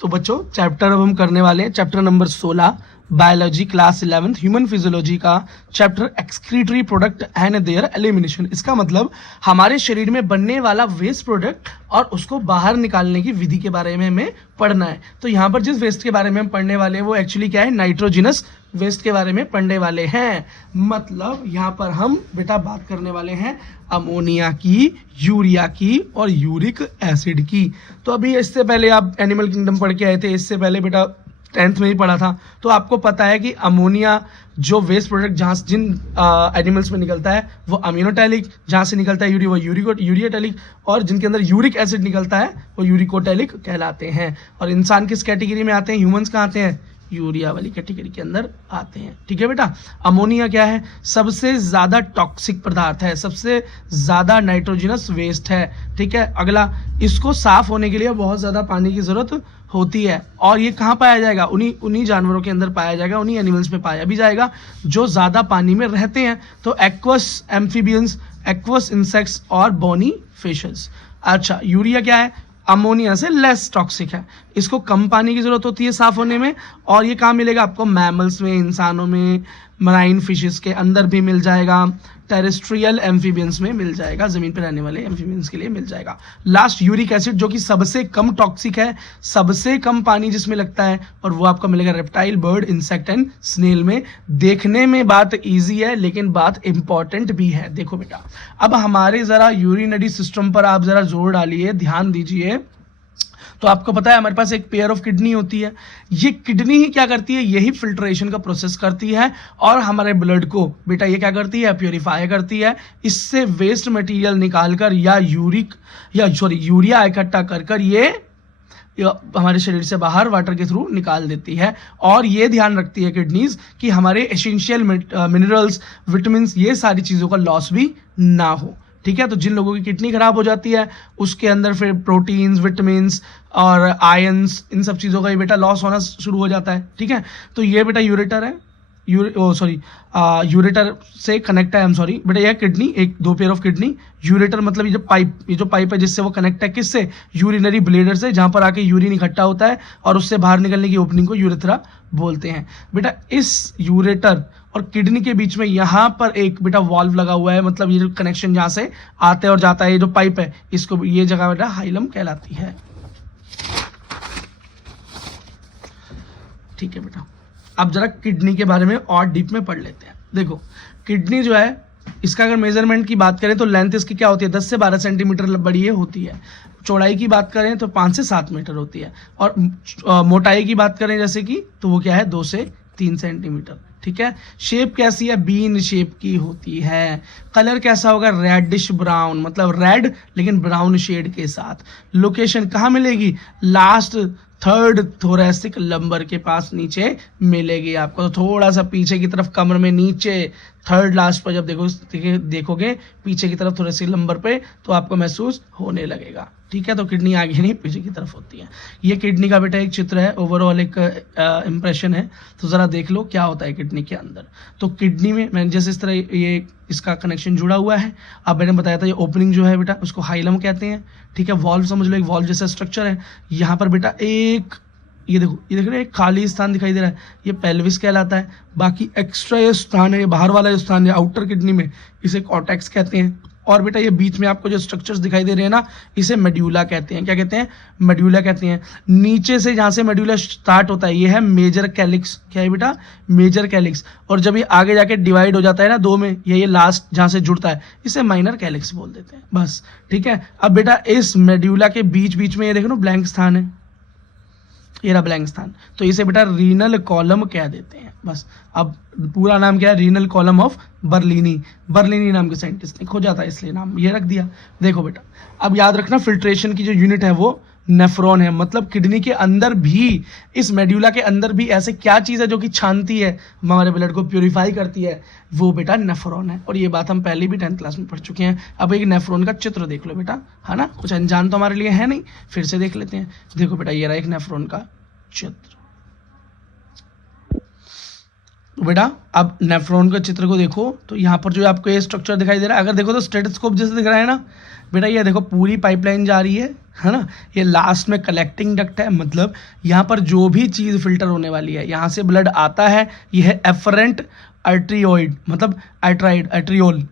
तो बच्चों चैप्टर अब हम करने वाले हैं chapter number 16 biology class 11 human physiology का chapter excretory product and their elimination. इसका मतलब हमारे शरीर में बनने वाला वेस्ट प्रोडक्ट और उसको बाहर निकालने की विधि के बारे में हमें पढ़ना है। तो यहाँ पर जिस वेस्ट के बारे में हम पढ़ने वाले हैं वो एक्चुअली क्या है, नाइट्रोजिनस वेस्ट के बारे में पढ़ने वाले हैं। मतलब यहाँ पर हम बेटा बात करने वाले हैं अमोनिया की, यूरिया की और यूरिक एसिड की। तो अभी इससे पहले आप एनिमल किंगडम पढ़ के आए थे, इससे पहले बेटा 10th में ही पढ़ा था। तो आपको पता है कि अमोनिया जो वेस्ट प्रोडक्ट जहाँ जिन एनिमल्स में निकलता है वो अमीनोटैलिक, जहाँ से निकलता है यूरिया वो यूरियाटैलिक, और जिनके अंदर यूरिक एसिड निकलता है वो यूरिकोटैलिक कहलाते हैं। और इंसान किस कैटेगरी में आते हैं, ह्यूमंस कहाँ आते हैं, यूरिया वाली कैटेगरी के अंदर आते हैं। ठीक है बेटा। अमोनिया क्या है, सबसे ज्यादा टॉक्सिक पदार्थ है, सबसे ज्यादा नाइट्रोजनस वेस्ट है। ठीक है। अगला, इसको साफ होने के लिए बहुत ज्यादा पानी की जरूरत होती है और ये कहाँ पाया जाएगा, उन्हीं जानवरों के अंदर पाया जाएगा, उन्हीं एनिमल्स में पाया भी जाएगा जो ज्यादा पानी में रहते हैं। तो एक्वस एम्फीबियंस, एक्वस इंसेक्ट्स और बोनी फिशेस। अच्छा, यूरिया क्या है, अमोनिया से लेस टॉक्सिक है, इसको कम पानी की जरूरत होती है साफ होने में। और ये कहाँ मिलेगा आपको, मैमल्स में, इंसानों में, मराइन फिशेस के अंदर भी मिल जाएगा, टेरेस्ट्रियल एम्फीबियंस में मिल जाएगा, जमीन पर रहने वाले एम्फीबियंस के लिए मिल जाएगा। लास्ट, यूरिक एसिड जो कि सबसे कम टॉक्सिक है, सबसे कम पानी जिसमें लगता है, और वो आपको मिलेगा reptile, bird, insect and snail में। देखने में बात इजी है लेकिन बात इंपॉर्टेंट भी है। देखो बेटा, अब हमारे जरा यूरिनरी सिस्टम पर आप जरा जोर डालिए, ध्यान दीजिए। तो आपको पता है हमारे पास एक पेयर ऑफ किडनी होती है, ये किडनी ही क्या करती है, यही फिल्ट्रेशन का प्रोसेस करती है और हमारे ब्लड को बेटा ये क्या करती है, प्योरीफाई करती है। इससे वेस्ट मटेरियल निकालकर या यूरिया इकट्ठा कर ये हमारे शरीर से बाहर वाटर के थ्रू निकाल देती है। और ये ध्यान रखती है किडनीज कि हमारे एसेंशियल मिनरल्स, विटामिन, ये सारी चीजों का लॉस भी ना हो। ठीक है। तो जिन लोगों की किडनी खराब हो जाती है उसके अंदर फिर प्रोटीन्स, विटामिन्स और आयंस, इन सब चीज़ों का ही बेटा लॉस होना शुरू हो जाता है। ठीक है। तो ये बेटा यूरेटर है, यूरेटर से कनेक्ट है, बेटा यह किडनी, एक दो पेयर ऑफ किडनी। यूरेटर मतलब ये जो पाइप है जिससे वो कनेक्ट है किससे, यूरिनरी ब्लेडर से, जहां पर आके यूरिन इकट्ठा होता है और उससे बाहर निकलने की ओपनिंग को यूरेथ्रा बोलते हैं। बेटा इस यूरेटर और किडनी के बीच में यहाँ पर एक बेटा वॉल्व लगा हुआ है, मतलब ये जो कनेक्शन जहां से आता है और जाता है, ये जो पाइप है, इसको ये जगह बेटा हाइलम कहलाती है। ठीक है बेटा। अब जरा किडनी के बारे में और डीप में पढ़ लेते हैं। देखो, किडनी जो है, इसका अगर मेजरमेंट की बात करें तो लेंथ इसकी क्या होती है, 10 से 12 सेंटीमीटर बड़ी होती है। चौड़ाई की बात करें तो 5 से 7 मीटर होती है। और मोटाई की बात करें जैसे कि, तो वो क्या है, 2 से 3 सेंटीमीटर। ठीक है। शेप कैसी है, बीन शेप की होती है। कलर कैसा होगा, रेडिश ब्राउन, मतलब रेड लेकिन ब्राउन शेड के साथ। लोकेशन कहाँ मिलेगी, लास्ट थर्ड थोरेसिक लंबर के पास नीचे मिलेगी आपको। तो थोड़ा सा पीछे की तरफ कमर में नीचे, थर्ड लास्ट पर जब देखोगे पीछे की तरफ थोरेसिक लंबर पे, तो आपको महसूस होने लगेगा। ठीक है। तो किडनी आगे नहीं पीछे की तरफ होती है। ये किडनी का बेटा एक चित्र है, ओवरऑल एक इंप्रेशन है। तो जरा देख लो क्या होता है किडनी के अंदर। तो किडनी में मैंने जैसे इस तरह ये इसका कनेक्शन जुड़ा हुआ है, अब मैंने बताया था ये ओपनिंग जो है बेटा उसको हाइलम कहते हैं। ठीक है। वॉल्व समझ लो, एक वॉल्व जैसा स्ट्रक्चर है। यहाँ पर बेटा एक ये देखो एक खाली स्थान दिखाई दे रहा है, ये पेल्विस कहलाता है। बाकी एक्स्ट्रा ये स्थान है, बाहर वाला जो स्थान है आउटर किडनी में, इसे कॉर्टेक्स कहते हैं। और बेटा ये बीच में आपको जो स्ट्रक्चर्स दिखाई दे रहे हैं ना, इसे मेड्यूला कहते हैं। क्या कहते हैं, मेड्यूला कहते हैं। नीचे से जहाँ से मेड्यूला स्टार्ट होता है ये है मेजर कैलिक्स। क्या है बेटा, मेजर कैलिक्स। और जब ये आगे जाके डिवाइड हो जाता है ना दो में, ये लास्ट जहाँ से जुड़ता है, इसे माइनर कैलिक्स बोल देते हैं बस। ठीक है। अब बेटा इस मेड्यूला के बीच में ये देखो ना ब्लैंक स्थान है, ये रहा ब्लैंक स्थान, तो इसे बेटा रीनल कॉलम कह देते हैं बस। अब पूरा नाम क्या है, रीनल कॉलम ऑफ बर्लिनी नाम के साइंटिस्ट ने खोजा था, इसलिए नाम ये रख दिया। देखो बेटा, अब याद रखना फिल्ट्रेशन की जो यूनिट है वो नेफ्रॉन है। मतलब किडनी के अंदर भी, इस मेड्यूला के अंदर भी ऐसे क्या चीज़ है जो कि छानती है, हमारे ब्लड को प्योरीफाई करती है, वो बेटा नेफ्रॉन है। और ये बात हम पहले भी 10th क्लास में पढ़ चुके हैं। अब एक नेफ्रॉन का चित्र देख लो बेटा, है ना, कुछ अनजान तो हमारे लिए है नहीं, फिर से देख लेते हैं। देखो बेटा, ये रहा एक नेफ्रॉन का चित्र। तो बेटा अब नेफ्रॉन का चित्र को देखो तो यहाँ पर जो आपको ये स्ट्रक्चर दिखाई दे रहा है, अगर देखो तो स्टेथोस्कोप जैसे दिख रहा है ना बेटा, ये देखो पूरी पाइपलाइन जा रही है ना। ये लास्ट में कलेक्टिंग डक्ट है, मतलब यहाँ पर जो भी चीज़ फिल्टर होने वाली है, यहाँ से ब्लड आता है, ये है एफरेंट आर्ट्रियोइड, मतलब एट्रियोल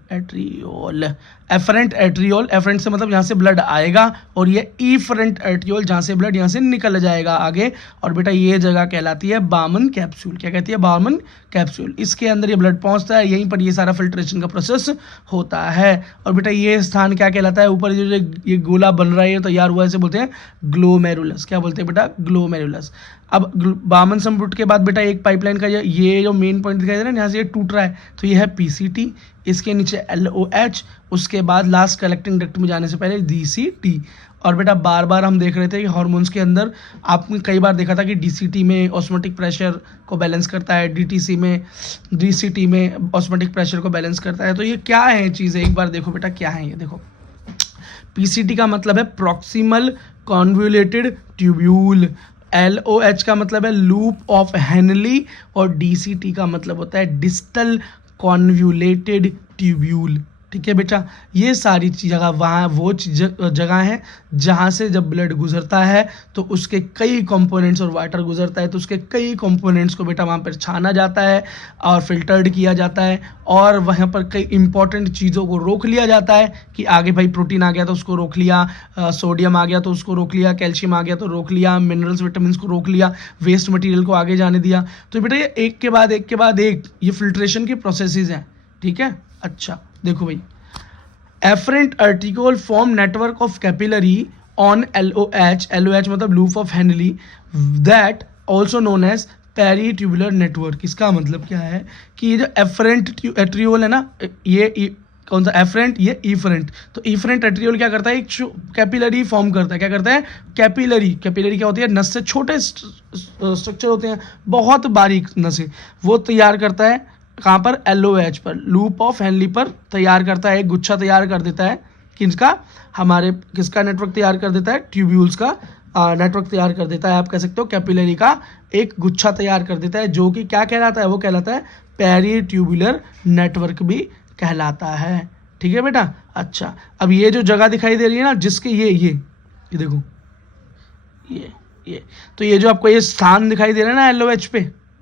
एफरेंट एट्रियोल, एफरेंट से मतलब यहाँ से ब्लड आएगा, और ये ईफरेंट एट्रियोल जहाँ से ब्लड यहाँ से निकल जाएगा आगे। और बेटा ये जगह कहलाती है बामन कैप्सूल। क्या कहती है? बामन कैप्सूल। इसके अंदर ये ब्लड पहुँचता है, यहीं पर ये सारा फिल्ट्रेशन का प्रोसेस होता है। और बेटा ये स्थान क्या कहलाता है? ऊपर जो ये गोला बन रहा है तैयार हुआ है, इसे बोलते हैं ग्लोमेरुलस। क्या बोलते हैं बेटा? ग्लोमेरुलस। अब बामन संपुट के बाद बेटा एक पाइपलाइन का ये जो मेन पॉइंट दिखाई दे रहा है यहाँ से ये टूट रहा है, तो ये है पीसीटी, इसके नीचे LOH, उसके बाद लास्ट कलेक्टिंग डक्ट में जाने से पहले DCT। और बेटा बार बार हम देख रहे थे कि हार्मोन्स के अंदर आपने कई बार देखा था कि DCT में ऑस्मोटिक प्रेशर को बैलेंस करता है, DCT में ऑस्मोटिक प्रेशर को बैलेंस करता है। तो ये क्या है चीज़ें, एक बार देखो बेटा क्या है ये। देखो PCT का मतलब है प्रॉक्सिमल कॉन्वोल्यूटेड ट्यूब्यूल, LOH का मतलब है लूप ऑफ हेनली, और DCT का मतलब होता है डिस्टल कॉन्वोल्यूटेड ट्यूब्यूल। ठीक है बेटा, ये सारी जगह वहाँ वो जगह है जहाँ से जब ब्लड गुजरता है तो उसके कई कंपोनेंट्स, और वाटर गुजरता है तो उसके कई कंपोनेंट्स को बेटा वहाँ पर छाना जाता है और फिल्टर्ड किया जाता है, और वहाँ पर कई इंपॉर्टेंट चीज़ों को रोक लिया जाता है कि आगे भाई प्रोटीन आ गया तो उसको रोक लिया, सोडियम आ गया तो उसको रोक लिया, कैल्शियम आ गया तो रोक लिया, मिनरल्स विटामिन को रोक लिया, वेस्ट मटेरियल को आगे जाने दिया। तो बेटा ये एक के बाद एक ये फिल्ट्रेशन की प्रोसेसेस हैं। ठीक है, अच्छा देखो भाई, efferent arteriole form network of capillary on LOH मतलब loop of Henle, that also known as peritubular network. इसका मतलब क्या है कि ये जो एफरेंट एट्रियोल है ना, ये कौन सा एफरेंट, ये ईफरेंट। तो ईफरेंट एट्रियोल क्या करता है? एक कैपिलरी फॉर्म करता है। क्या करता है? कैपिलरी क्या होती है? नस से छोटे स्ट्रक्चर होते हैं, बहुत बारीक नसें, वो तैयार करता है। कहाँ पर? LOH पर, लूप ऑफ हेनली पर तैयार करता है, एक गुच्छा तैयार कर देता है। किसका नेटवर्क तैयार कर देता है? ट्यूब्यूल्स का नेटवर्क तैयार कर देता है। आप कह सकते हो कैपिलरी का एक गुच्छा तैयार कर देता है, जो कि क्या कहलाता है? वो कहलाता है पेरीट्यूबुलर नेटवर्क भी कहलाता है। ठीक है बेटा, अच्छा अब ये जो जगह दिखाई दे रही है ना, जिसके ये देखो, ये तो ये जो आपको ये स्थान दिखाई दे रहा है ना LOH पे,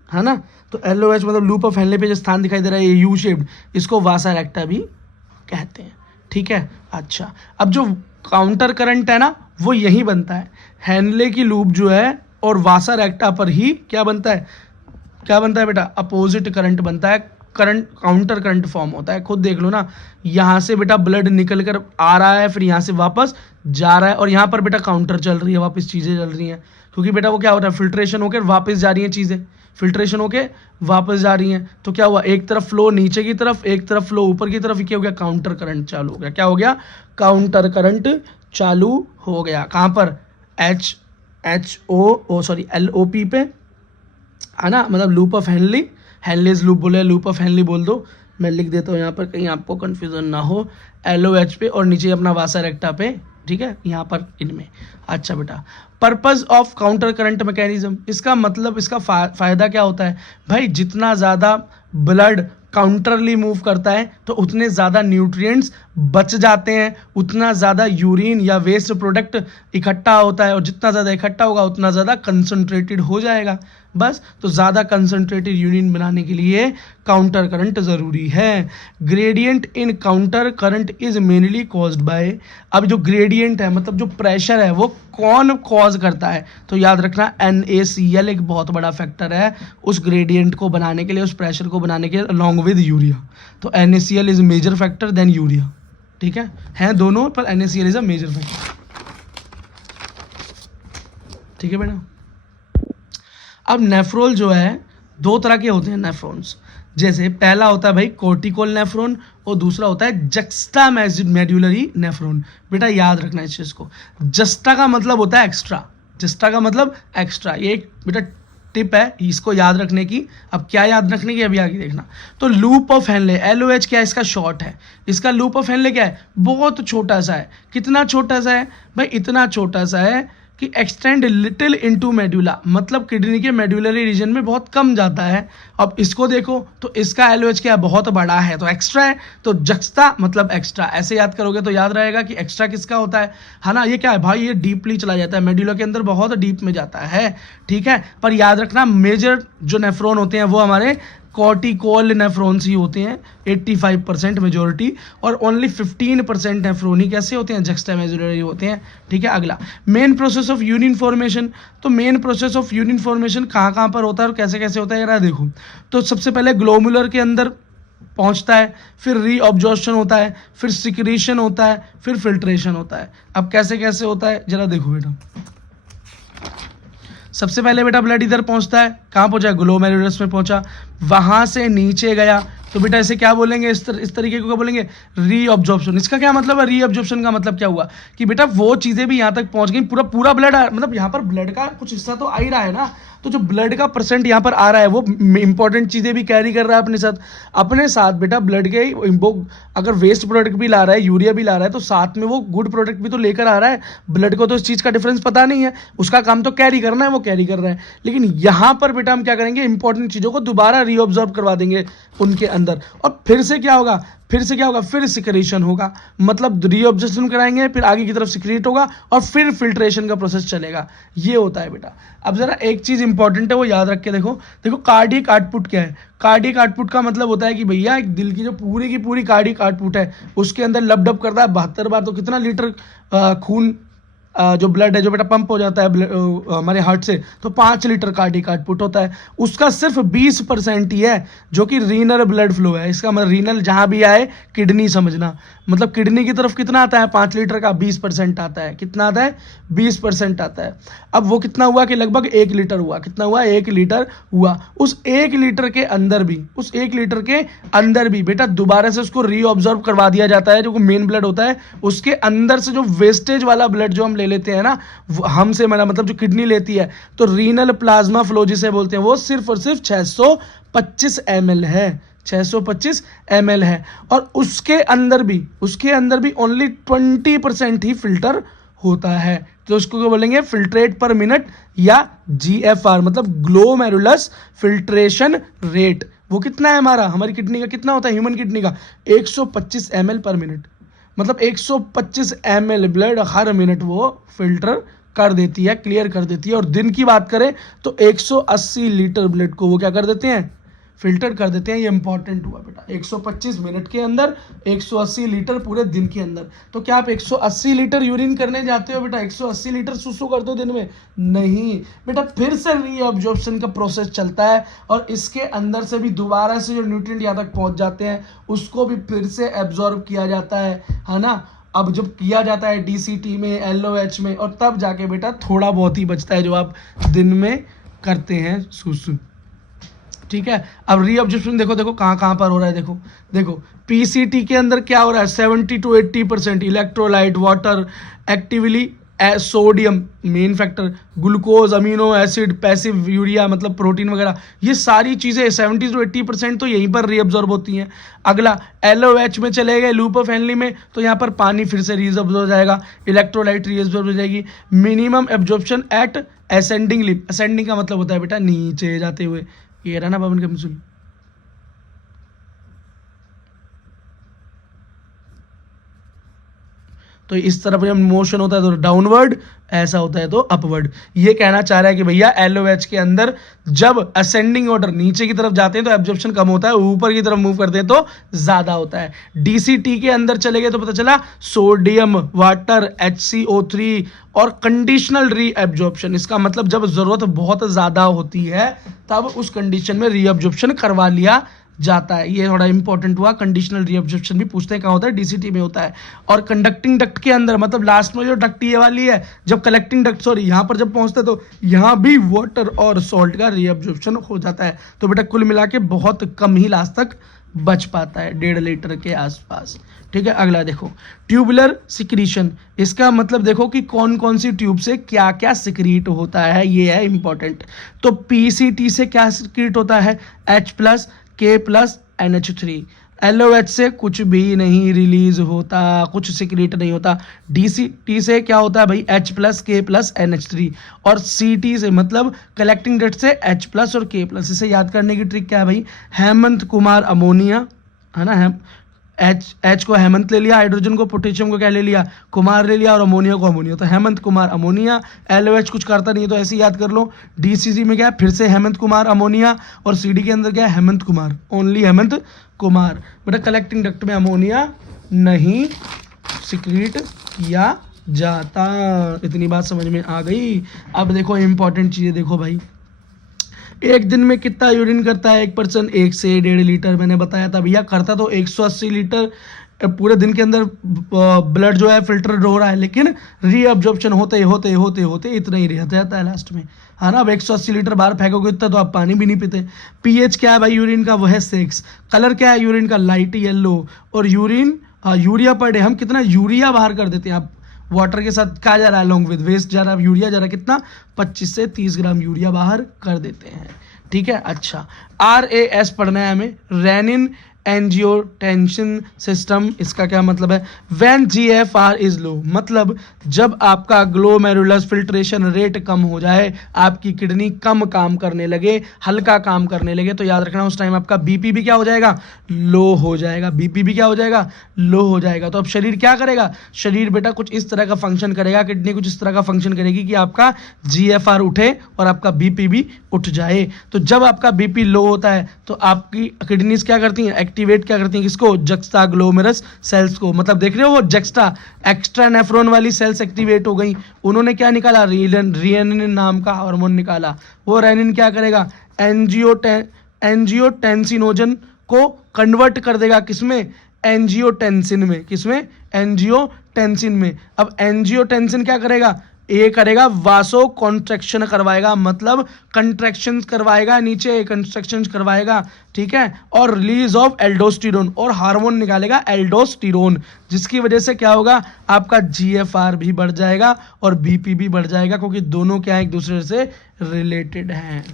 है ना, तो LOH मतलब लूप ऑफ हेनली पे जो स्थान दिखाई दे रहा है ये यू शेप्ड, इसको वासा रेक्टा भी कहते हैं। ठीक है, अच्छा अब जो काउंटर करंट है ना वो यही बनता है, हेनले की लूप जो है और वासा रेक्टा पर ही क्या बनता है बेटा? अपोजिट करंट बनता है, करंट काउंटर करंट फॉर्म होता है। खुद देख लो ना, यहाँ से बेटा ब्लड निकल कर आ रहा है, फिर यहाँ से वापस जा रहा है, और यहाँ पर बेटा काउंटर चल रही है, वापस चीज़ें चल रही हैं, क्योंकि बेटा वो क्या होता है? फिल्ट्रेशन होकर वापस जा रही हैं चीज़ें, फिल्ट्रेशन होके वापस जा रही हैं। तो क्या हुआ? एक तरफ फ्लो नीचे की तरफ, एक तरफ फ्लो ऊपर की तरफ, क्या हो गया? काउंटर करंट चालू हो गया। क्या हो गया? काउंटर करंट चालू हो गया। कहाँ पर? LOP पे, है ना, मतलब लूप ऑफ हेनली, हेनलीज लूप बोले, लूप ऑफ हेनली बोल दो, मैं लिख देता हूँ यहाँ पर कहीं आपको कन्फ्यूजन ना हो। LOH पे और नीचे अपना वासा रेक्टा पे, ठीक है, यहाँ पर इनमें। अच्छा बेटा, purpose of counter current mechanism, इसका मतलब, इसका फ़ायदा क्या होता है भाई? जितना ज़्यादा ब्लड काउंटरली मूव करता है तो उतने ज़्यादा न्यूट्रिएंट्स बच जाते हैं, उतना ज़्यादा यूरिन या वेस्ट प्रोडक्ट इकट्ठा होता है, और जितना ज़्यादा इकट्ठा होगा उतना ज़्यादा कंसंट्रेटेड हो जाएगा। बस, तो ज़्यादा कंसंट्रेटेड यूरिन बनाने के लिए काउंटर करंट ज़रूरी है। Gradient in counter current is mainly caused by, अब जो ग्रेडियंट है मतलब जो प्रेशर है वो कौन कॉज करता है? तो याद रखना NaCl एक बहुत बड़ा फैक्टर है उस ग्रेडियंट को बनाने के लिए, उस प्रेशर को बनाने के लिए, अलॉन्ग विद यूरिया। तो NaCl is major factor than urea. ठीक है, हैं दोनों, पर NaCl is a major factor. ठीक है बेटा, अब नेफ्रोल जो है दो तरह के होते हैं नेफ्रॉन्स, जैसे पहला होता है भाई कोर्टिकल नेफ्रॉन और दूसरा होता है जक्स्टा मेडुलरी नेफ्रॉन। बेटा याद रखना इस चीज़ को, जस्टा का मतलब होता है एक्स्ट्रा, जस्टा का मतलब एक्स्ट्रा, ये एक बेटा टिप है इसको याद रखने की। अब क्या याद रखने की, अभी आगे देखना। तो लूप ऑफ हेनले, LOH क्या है? इसका शॉर्ट है, इसका लूप ऑफ हेनले क्या है? बहुत छोटा सा है। कितना छोटा सा है भाई? इतना छोटा सा है कि एक्सटेंड लिटिल इनटू मेडुला, मतलब किडनी के मेडुलरी रीजन में बहुत कम जाता है। अब इसको देखो तो इसका एलओएच क्या है, बहुत बड़ा है तो एक्स्ट्रा है, तो जक्स्ता मतलब एक्स्ट्रा, ऐसे याद करोगे तो याद रहेगा कि एक्स्ट्रा किसका होता है ना। ये क्या है भाई, ये डीपली चला जाता है, मेडुला के अंदर बहुत डीप में जाता है, ठीक है। पर याद रखना मेजर जो नेफ्रॉन होते हैं वो हमारे कॉर्टिकॉल नेफ्रॉन्स ही होते हैं, 85% मेजोरिटी, और ओनली 15% नेफ्रॉन ही कैसे होते हैं, जक्स्टामेडुलरी होते हैं, ठीक है। अगला main process of urine formation, तो main process of urine formation कहाँ कहाँ पर होता है और कैसे कैसे होता है यार देखो। तो सबसे पहले ग्लोमुलर के अंदर पहुंचता है, फिर रीअब्जॉर्प्शन होता है, फिर सिक्रीशन होता है, फिर फिल्ट्रेशन होता है। अब कैसे कैसे होता है जरा देखो बेटा। सबसे पहले बेटा ब्लड इधर पहुंचता है, कहाँ पहुंचा, ग्लोमेरुलस में पहुंचा, वहां से नीचे गया, तो बेटा इसे क्या बोलेंगे, इस तरीके को क्या बोलेंगे, रीअब्जॉर्प्शन। इसका क्या मतलब है, रीअब्जॉर्प्शन का मतलब क्या हुआ कि बेटा वो चीजें भी यहाँ तक पहुंच गई, पूरा ब्लड, मतलब यहाँ पर ब्लड का कुछ हिस्सा तो आ ही रहा है ना, तो जो ब्लड का परसेंट यहाँ पर आ रहा है वो इंपॉर्टेंट चीजें भी कैरी कर रहा है अपने साथ बेटा। ब्लड के अगर वेस्ट प्रोडक्ट भी ला रहा है, यूरिया भी ला रहा है, तो साथ में वो गुड प्रोडक्ट भी तो लेकर आ रहा है। ब्लड को तो इस चीज का डिफरेंस पता नहीं है, उसका काम तो कैरी करना है, वो कैरी कर रहा है। लेकिन यहाँ पर बेटा हम क्या करेंगे, इंपॉर्टेंट चीजों को दोबारा रीअब्जॉर्ब करवा देंगे उनके अंदर, और फिर से क्या होगा, फिर सिक्रेशन होगा, मतलब रीअब्जॉर्प्शन कराएंगे, फिर आगे की तरफ सिक्रेट होगा, और फिर फिल्ट्रेशन का प्रोसेस चलेगा। ये होता है बेटा। अब जरा एक चीज इंपॉर्टेंट है वो याद रख के देखो कार्डियक आउटपुट क्या है। कार्डियक आउटपुट का मतलब होता है कि भैया एक दिल की जो पूरी कार्डियक आउटपुट है उसके अंदर लपडप करता है 72 बार, तो कितना लीटर खून जो ब्लड है जो बेटा पंप हो जाता है हमारे हार्ट से, तो 5 लीटर कार्डियक आउटपुट होता है। उसका सिर्फ 20% ही है जो कि रीनल ब्लड फ्लो है। इसका मतलब रीनल जहां भी आए किडनी समझना, मतलब किडनी की तरफ कितना आता है, 5 लीटर का 20% आता है। कितना आता है, 20% आता है। अब वो कितना हुआ कि लगभग 1 लीटर हुआ। कितना हुआ, 1 लीटर हुआ। उस 1 लीटर के अंदर भी बेटा दोबारा से उसको रीअब्जॉर्ब करवा दिया जाता है, जो मेन ब्लड होता है उसके अंदर से जो वेस्टेज वाला ब्लड जो हम ले लेते हैं ना, हमसे मतलब जो किडनी लेती है, तो रीनल प्लाज्मा फ्लो जिसे बोलते हैं, वो सिर्फ और सिर्फ 625 ml है, 625 ml है। और उसके अंदर भी ओनली 20% ही फिल्टर होता है, तो उसको क्या बोलेंगे, फिल्ट्रेट पर मिनट या GFR, मतलब ग्लोमेरुलस फिल्ट्रेशन रेट। वो कितना है हमारी किडनी का कितना होता है, ह्यूमन किडनी का 125 ml पर मिनट, मतलब 125 ml ब्लड हर मिनट वो फिल्टर कर देती है, क्लियर कर देती है। और दिन की बात करें तो 180 लीटर ब्लड को वो क्या कर देते हैं, फिल्टर कर देते हैं। ये इंपॉर्टेंट हुआ बेटा, 125 मिनट के अंदर 180 लीटर पूरे दिन के अंदर। तो क्या आप 180 लीटर यूरिन करने जाते हो बेटा, 180 लीटर सुसु कर दो दिन में? नहीं बेटा, फिर से रीअब्जॉर्प्शन का प्रोसेस चलता है, और इसके अंदर से भी दोबारा से जो न्यूट्रिएंट यहाँ तक पहुंच जाते हैं उसको भी फिर से एब्जॉर्ब किया जाता है ना। अब जब किया जाता है DCT में, LOH में, और तब जाके बेटा थोड़ा बहुत ही बचता है जो आप दिन में करते हैं सुसु, ठीक है। अब रीअब्जॉर्प्शन देखो कहाँ पर हो रहा है, देखो PCT के अंदर क्या हो रहा है, 70 to 80% electrolyte, water, actively sodium main factor, glucose, amino acid, passive urea मतलब प्रोटीन वगैरह, ये सारी चीज़ें 70 to 80% तो यहीं पर रीअब्जॉर्ब होती हैं। अगला LOH में चले गए, लूप ऑफ हेनली में, तो यहाँ पर पानी फिर से रीअब्जॉर्ब हो जाएगा, इलेक्ट्रोलाइट रीअब्जॉर्ब हो जाएगी। Minimum absorption at ascending limb, ascending का मतलब होता है बेटा नीचे जाते हुए, ये रहा ना पवन का मिसल, तो इस तरफ जब मोशन होता है तो डाउनवर्ड, ऐसा होता है तो अपवर्ड। ये कहना चाह रहा है कि भैया LOH के अंदर जब असेंडिंग ऑर्डर नीचे की तरफ जाते हैं तो एब्जॉर्प्शन कम होता है, ऊपर की तरफ मूव करते हैं तो ज्यादा होता है। DCT के अंदर चले गए तो पता चला सोडियम, वाटर, HCO3 और कंडीशनल रीअब्जॉर्प्शन। इसका मतलब जब जरूरत बहुत ज्यादा होती है तब उस कंडीशन में रीअब्जॉर्प्शन करवा लिया जाता है। ये थोड़ा इंपॉर्टेंट हुआ। कंडीशनल रीअब्जॉर्प्शन भी पूछते हैं कहाँ होता है, DCT में होता है। और कंडक्टिंग डक्ट के अंदर, मतलब लास्ट में जो डक्ट ये वाली है, जब कलेक्टिंग डक्ट यहाँ पर जब पहुंचते हैं तो यहाँ भी वाटर और सॉल्ट का रीअब्जॉर्प्शन हो जाता है। तो बेटा कुल मिला के बहुत कम ही लास्ट तक बच पाता है, 1.5 लीटर के आसपास, ठीक है। अगला देखो ट्यूबुलर सिक्रीशन, इसका मतलब देखो कि कौन कौन सी ट्यूब से क्या क्या सिक्रीट होता है, ये है इंपॉर्टेंट। तो PCT से क्या सिक्रीट होता है, H+, K+, NH3, LOH से कुछ भी नहीं रिलीज होता, कुछ सिक्रेट नहीं होता। DCT से क्या होता है भाई, H+K+NH3। और CT से मतलब कलेक्टिंग डेट से H+ और K+। इसे याद करने की ट्रिक क्या है भाई, हेमंत कुमार अमोनिया, है ना। H को हेमंत ले लिया, हाइड्रोजन को पोटेशियम को क्या ले लिया, कुमार ले लिया, और अमोनिया को अमोनिया, तो हेमंत कुमार अमोनिया। LOH कुछ करता नहीं है तो ऐसे याद कर लो। DCC में क्या है, फिर से हेमंत कुमार अमोनिया, और CD के अंदर क्या है, हेमंत कुमार, ओनली हेमंत कुमार। बेटा कलेक्टिंग डक्ट में अमोनिया नहीं सिक्रीट किया जाता। इतनी बात समझ में आ गई। अब देखो इंपॉर्टेंट चीजें देखो भाई, एक दिन में कितना यूरिन करता है एक पर्सन, 1 से 1.5 लीटर। मैंने बताया था भैया, करता तो 180 लीटर पूरे दिन के अंदर ब्लड जो है फिल्टर हो रहा है, लेकिन रीअब्जॉर्प्शन होते होते इतना ही रह जाता है लास्ट में, है ना। अब 180 लीटर बाहर फेंकोगे इतना तो आप पानी भी नहीं पीते। पीएच क्या है भाई यूरिन का, वो है 6। कलर क्या है यूरिन का, लाइट येलो। और यूरिन यूरिया पर डे हम कितना यूरिया बाहर कर देते हैं। आप वाटर के साथ क्या जा रहा है, लॉन्ग विद वेस्ट जा रहा है, यूरिया जा रहा है, कितना 25 से 30 ग्राम यूरिया बाहर कर देते हैं। ठीक है, अच्छा RAS पढ़ना है हमें, रेनिन एंजियोटेंसिन सिस्टम। इसका क्या मतलब है, व्हेन GFR इज लो, मतलब जब आपका ग्लोमेरुलस फिल्ट्रेशन रेट कम हो जाए, आपकी किडनी कम काम करने लगे, हल्का काम करने लगे, तो याद रखना उस टाइम आपका BP भी क्या हो जाएगा, लो हो जाएगा। BP भी क्या हो जाएगा, लो हो जाएगा। तो अब शरीर क्या करेगा, शरीर बेटा कुछ इस तरह का फंक्शन करेगा, किडनी कुछ इस तरह का फंक्शन करेगी कि आपका GFR उठे और आपका BP भी उठ जाए। तो जब आपका BP लो होता है तो आपकी किडनीज क्या करती हैं, एक्टिवेट क्या करती हैं, किसको, जक्स्टा ग्लोमेरस सेल्स को। मतलब देख रहे हो वो जक्स्टा एक्स्ट्रा नेफ्रॉन वाली सेल्स एक्टिवेट हो गई। उन्होंने क्या निकाला, रिएनिन नाम का हार्मोन निकाला। वो रेनिन क्या करेगा, एंजियोटेंसिनोजन को कन्वर्ट कर देगा किसमें, एंजियोटेंसिन में। किसमें, एंजियोटेंसिन में। अब एंजियोटेंसिन क्या करेगा, ये करेगा वासो कॉन्ट्रैक्शन करवाएगा, मतलब कंट्रैक्शन करवाएगा, नीचे कंट्रैक्शन करवाएगा। ठीक है, और रिलीज ऑफ एल्डोस्टेरोन, और हार्मोन निकालेगा एल्डोस्टेरोन, जिसकी वजह से क्या होगा, आपका GFR भी बढ़ जाएगा और BP भी बढ़ जाएगा, क्योंकि दोनों क्या एक दूसरे से रिलेटेड हैं।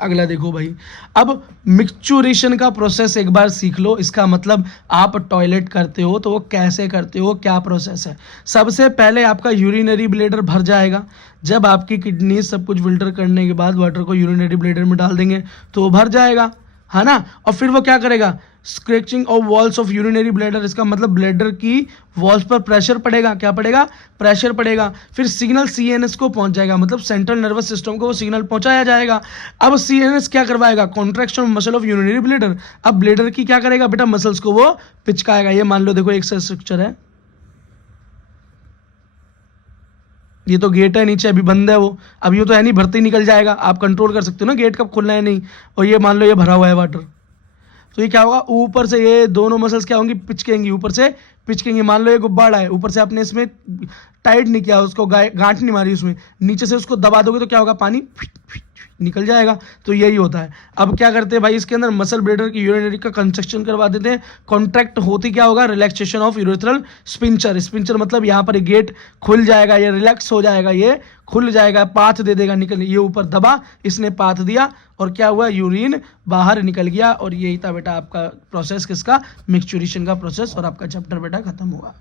अगला देखो भाई, अब मिक्सचुरेशन का प्रोसेस एक बार सीख लो। इसका मतलब आप टॉयलेट करते हो तो वो कैसे करते हो, क्या प्रोसेस है। सबसे पहले आपका यूरिनरी ब्लैडर भर जाएगा। जब आपकी किडनी सब कुछ फिल्टर करने के बाद वाटर को यूरिनरी ब्लैडर में डाल देंगे तो वो भर जाएगा, है ना। और फिर वो क्या करेगा, scratching of walls of urinary bladder. इसका मतलब ब्लैडर की वॉल्स पर प्रेशर पड़ेगा, क्या पड़ेगा, प्रेशर पड़ेगा। फिर सिग्नल CNS को पहुंच जाएगा, मतलब सेंट्रल नर्वस सिस्टम को वो सिग्नल पहुंचाया जाएगा। अब CNS क्या करवाएगा, contraction of muscle of urinary bladder. अब ब्लैडर की क्या करेगा बेटा, मसल्स को वो पिचकाएगा। ये मान लो देखो एक स्ट्रक्चर है, ये तो गेट है, नीचे अभी बंद है वो, अब ये तो है नहीं, भरते ही निकल जाएगा। आप कंट्रोल कर सकते हो ना गेट कब खोलना है नहीं। और ये मान लो ये भरा हुआ है वाटर, तो ये क्या होगा, ऊपर से ये दोनों मसल्स क्या होंगी, पिचकेंगी, ऊपर से पिचकेंगी। मान लो ये गुब्बारा है, ऊपर से आपने इसमें टाइट नहीं किया, उसको गांठ नहीं मारी उसमें, नीचे से उसको दबा दोगे तो क्या होगा, पानी निकल जाएगा। तो यही होता है। अब क्या करते हैं भाई, इसके अंदर मसल ब्लैडर की यूरिनरी का कंस्ट्रक्शन करवा देते हैं। कॉन्ट्रैक्ट होती क्या होगा, relaxation of urethral sphincter. Sphincter मतलब यहाँ पर गेट खुल जाएगा, ये रिलैक्स हो जाएगा, ये खुल जाएगा, पाथ दे देगा निकल। ये ऊपर दबा, इसने पाथ दिया और क्या हुआ, यूरिन बाहर निकल गया। और यही था बेटा आपका प्रोसेस, किसका, मिक्सचुरेशन का प्रोसेस। और आपका चैप्टर बेटा खत्म हुआ।